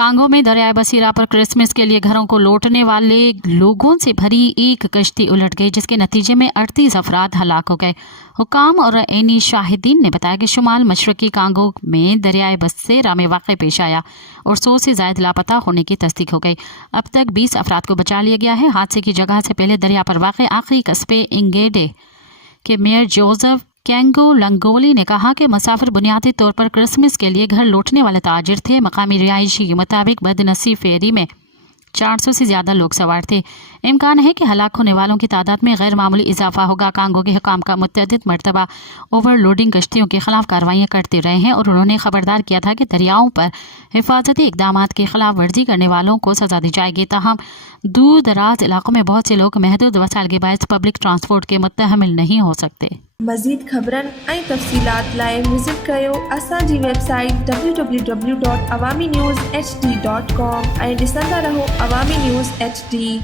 Congo में दरियाए बसीरा पर Christmas के लिए घरों को लौटने वाले लोगों से भरी एक कश्ती उलट गई, जिसके नतीजे में 38 अफराद हलाक हो गए। हुकाम और ऐनी शाहिदीन ने बताया कि शुमाल मशरकी कांगो में दरियाए बसीरा में वाक़या पेश आया और 100 से ज़ायद लापता होने की तस्दीक हो गई। अब तक 20 अफराद को बचा लिया गया है। हादसे की जगह से पहले दरिया पर वाक़ आखिरी कस्बे इंगेडे के मेयर जोसेफ कैंगो लंगोली ने कहा कि मुसाफिर बुनियादी तौर पर क्रिसमस के लिए घर लौटने वाले ताजिर थे। मकामी रिहायशी के मुताबिक बदनसीब फेरी में 400 से ज़्यादा लोग सवार थे। इम्कान है कि हलाक होने वालों की तादाद में गैर मामूली इजाफा होगा। कांगो के हुकाम का मुतअद्दिद मरतबा ओवरलोडिंग कश्तियों के खिलाफ कार्रवाइयाँ करते रहे हैं और उन्होंने खबरदार किया था कि दरियाओं पर हिफाजती इकदाम के खिलाफ वर्जी करने वालों को सजा दी जाएगी। ताहम दूर दराज इलाकों में बहुत से लोग महदूद वसाइल के बायस पब्लिक ट्रांसपोर्ट के मुतहमिल नहीं हो सकते। मज़ीद ख़बरनि ऐं तफ़सीलात लाइ विज़िट कयो असांजी वेबसाइट www.awamiNewsHD.com ऐं ॾिसंदा रहो अवामी न्यूज़ HD।